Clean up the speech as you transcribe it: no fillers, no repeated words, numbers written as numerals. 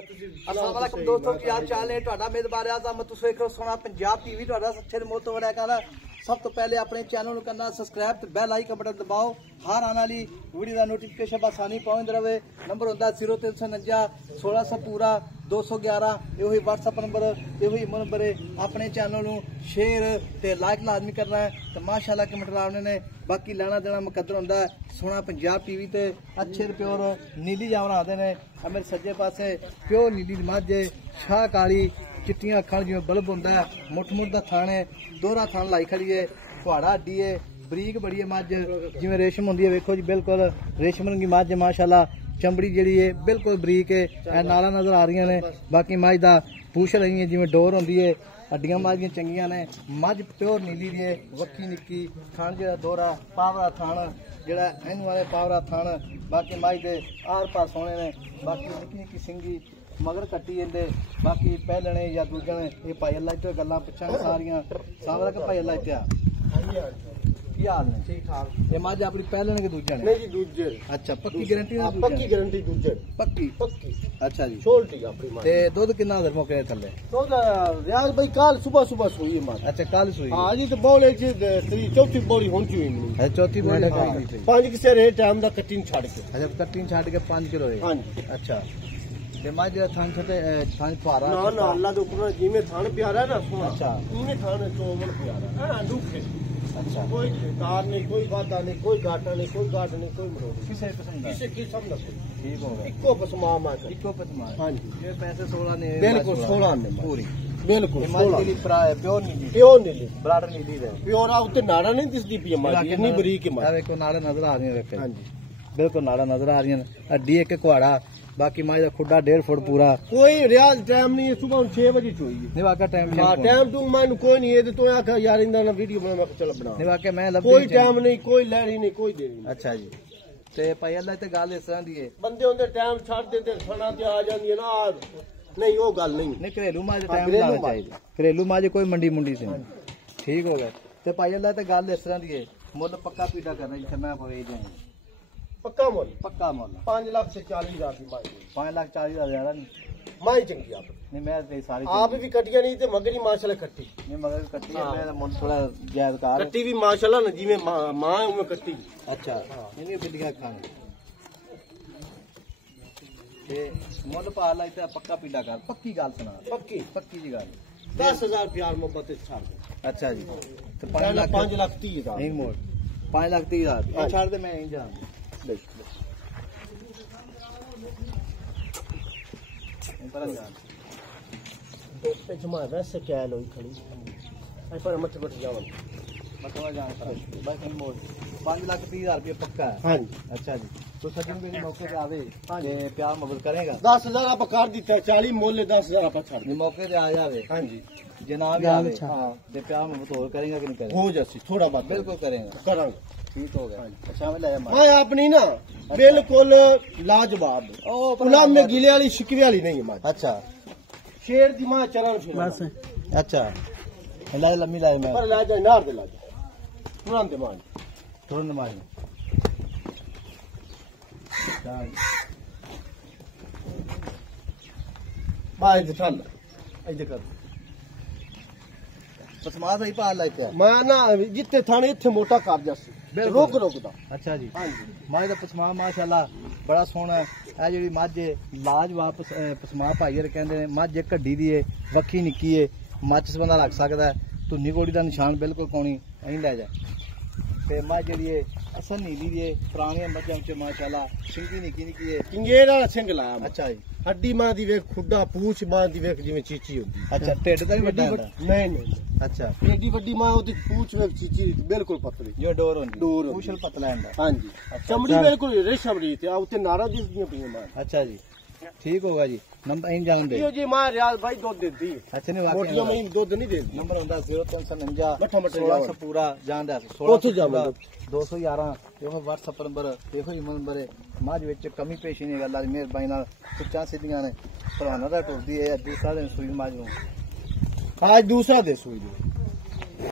अस्सलाम वालेकुम दोस्तों, की हाल चाल है? तुहाडा मेजबान आज़म तुसीं वेख रहे हो सोना पंजाब टीवी। तुहाडा सच्चे दिल तो बड़ा कहना सब तो पहले अपने चैनल को करना सबसक्राइब ते बैल आइकन बटन दबाओ। हर आने वाली वीडियो का नोटिफिकेशन आसानी पहुंच रहे। नंबर होता 0349 1600 पूरा 211। यो ही व्हाट्सएप नंबर, यो ही नंबर है। अपने चैनल को शेयर ते लाइक लाजमी करना है तो माशाल्लाह कमेंट लाने ने। बाकी लेना देना मुकद्दर होंदा है। सोना पंजाब टीवी ते अच्छे प्योर नीली जावना आते ने। मेरे सज्जे पासे प्योर नीली मझ शाह काली चिट्टियां अखां जिवें बल्ब होंदा है। मुठ मुठ दा थान है, दोहरा थान लाई खड़ी है, फुहाड़ा अड्डी है, बरीक बड़ी है मझ जिवें रेशम होंदी है। वेखो जी बिल्कुल रेशम रंगी मझ माशाल्लाह। चमड़ी जी है बिल्कुल बरीक है, नाला नजर आ रही ने। बाकी मझ का पूछ रही है जिवें डोर होंदी है। हड्डियां मझ दी चंगियां ने। मझ प्योर नीली दी है, वक्की निक्की, थान जो दोहरा पावरा थान जेड़ा इन वाले पावरा थान। बाकी मझ दे आर पार सोने ने। बाकी निक्की निक्की सिंगी मगर कट्टी जंदे। बाकी पहलने या दूजने ये भाई अल्लाह तो गल्लां पुछांगे सारियां। सावरा के भाई अल्लाह क्या की हाल ने? ठीक ठाक। ये मझ अपनी पहलने के दूजे ने? नहीं जी दूजे। अच्छा, पक्की गारंटी है? पक्की गारंटी दूजे। पक्की पक्की। अच्छा जी, छोटी अपनी मझ। ते दूध कितना देर मौके थल्ले? दूध रियाज भाई कल सुबह सुबह सुई है मझ। अच्छा कल सुई? हां जी। तो बोले जी चौथी बोरी होन चुई नहीं। अच्छा चौथी बोरी 5 किसे रेट टाइम दा कट्टी छाड़ के। अच्छा कट्टी छाड़ के 5 किलो है। हां जी। अच्छा ते मझ थान छोटे थान पारा ना ना अल्लाह दे ऊपर जिवें थान प्यारा ना सोना। अच्छा उन्हें थान चोमन प्यारा। हां दुखे। अच्छा कोई कार नहीं, कोई वादा नहीं, कोई घाटा नहीं, कोई गाट नहीं, कोई मरोड़ किसे पसंद है? किसे किस्म ना ठीक होगा। इको पसमा मा इको पसमा। हां जी। ये पैसे 16 ने? बिल्कुल 16 ने पूरी बिल्कुल 16 नीली प्योर नीली। प्योर नीली ब्राडर नीली है प्योर। आ उते नाड़ा नहीं दिसदी पई मां इतनी बरीक है मां। देखो नाड़ा नजर आ रही है। हां जी बिल्कुल नाड़ा नजर आ रही है। हड्डी एक कुहाड़ा। बाकी मां खुडा 1.5 फुट पूरा। कोई रियाज टाइम नहीं है। सुबह 6 बजे चोई नहीं वाका टाइम। हां टाइम टू मैं कोई नहीं है। तो आखा यार इंदा ना वीडियो बना मैं चल बना नहीं वाके मैं कोई टाइम नहीं, कोई लहरी नहीं, कोई देरी नहीं। अच्छा जी। ते भाई अल्लाह ते गल इस तरह दी है बंदे होंदे टाइम छाड़ देंदे खाना ते आ जांदी है ना। नहीं वो गल नहीं नहीं। घरेलू मां टाइम लाना चाहिए। घरेलू मां कोई मंडी मुंडी से ठीक हो गया। ते भाई अल्लाह ते गल इस तरह दी है मुल पक्का पीटा करना जिथे मैं पवे जाए पक्का मोल। पक्का मोल 5 लाख से 40 हजार की माई। 5 लाख 40 हजार माई चंगी आप नहीं। मैं ते सारी आप भी कटिया नहीं ते मगरी माशाल्लाह कट्टी नहीं। मगर कट्टी है मैं मुल थोड़ा जायज कार कट्टी भी माशाल्लाह ना जिवें मां है उमे कट्टी। अच्छा इन्हीं बिल्लियां खाने ते मुल पा लाई ते पक्का पीड़ा कर। पक्की गल सुना। पक्की पक्की जी गल 10,000 प्यार मोहब्बत छाड़। अच्छा जी। तो 5 लाख 30 हजार नहीं मोड़ 5 लाख 30 हजार छाड़ दे। मैं नहीं जान जमा वैसे क्या लोई खड़ी पर मत बट जावन बटवा जान पर बस मोड़ 5 लाख 30 हजार रुपये पक्का है। हां जी। अच्छा जी। तो सचिन के मौके पे आवे ये प्यार मोहब्बत करेगा। 10,000 आप कर दिता है 40 मोल 10,000 आप छाड़ दे मौके पे आ जावे। हां जी जनाब आवे। हां ते प्यार मोहब्बत और करेगा कि नहीं करेगा? हो जासी थोड़ा बात बिल्कुल करेगा करांगे ठीक हो गया। अच्छा मैं अपनी ना बिल्कुल लाजवाब गुलाम में गिले वाली शिकवे वाली नहीं है मां। अच्छा शेर दी मां चलन फिर बस। अच्छा ला लम्मी ला मैं पर ला जा नार दे ला तुरंत मां तुरंत मां बाय दे चल इधर कर बस मां सही पा ला के मैं ना जिथे थाने इथे मोटा कर जासी रोक रोकदा। अच्छा जी। हां जी मां दा पसमा माशाल्लाह बड़ा सोहना है। ए जेडी मझ लाजवाब पसमा भाईर कहंदे ने। मझ कड्डी दी है, वक्खी निक्की है, मच बंदा रख सकदा है। धुन्नी कोड़ी दा निशान बिल्कुल कोनी ऐ ले जा। ते मझ जेडी है असल नीली दी है। पुरानी मझां च माशाल्लाह सिंगी निक्की निक्की है। किंगेर वाला सिंग लाया। अच्छा जी। हड्डी मां दी वेख खुडा पूछ मां दी वेख जिवें चीची होंदी। अच्छा ढिड दा भी वड्डा नहीं नहीं। अच्छा एडी वड्डी मां ओदी पूछ वेख चीची बिल्कुल पतली जो डोर होंदी पूछल पतला है। हां जी चमड़ी बिल्कुल रेशम दी ते उते नारा दिसदियां पईयां मां। अच्छा जी ठीक होगा जी। नंबर इन जान दे जी मां रियाज भाई दूध देती। अच्छा नहीं वाकई मोटिया में दूध नहीं देती। नंबर होंदा 0349 1600 पूरा जान दे 1600 211 यो व्हाट्सएप नंबर देखो ईमेल नंबर है। मझ विच कमी पेशी नहीं गल्ला दी मेहरबानी नाल सुच्चा सीधियां ने भराना दा टुरदी है। दूसरा दिन सुई मझ नूं आज दूसरा दे सुई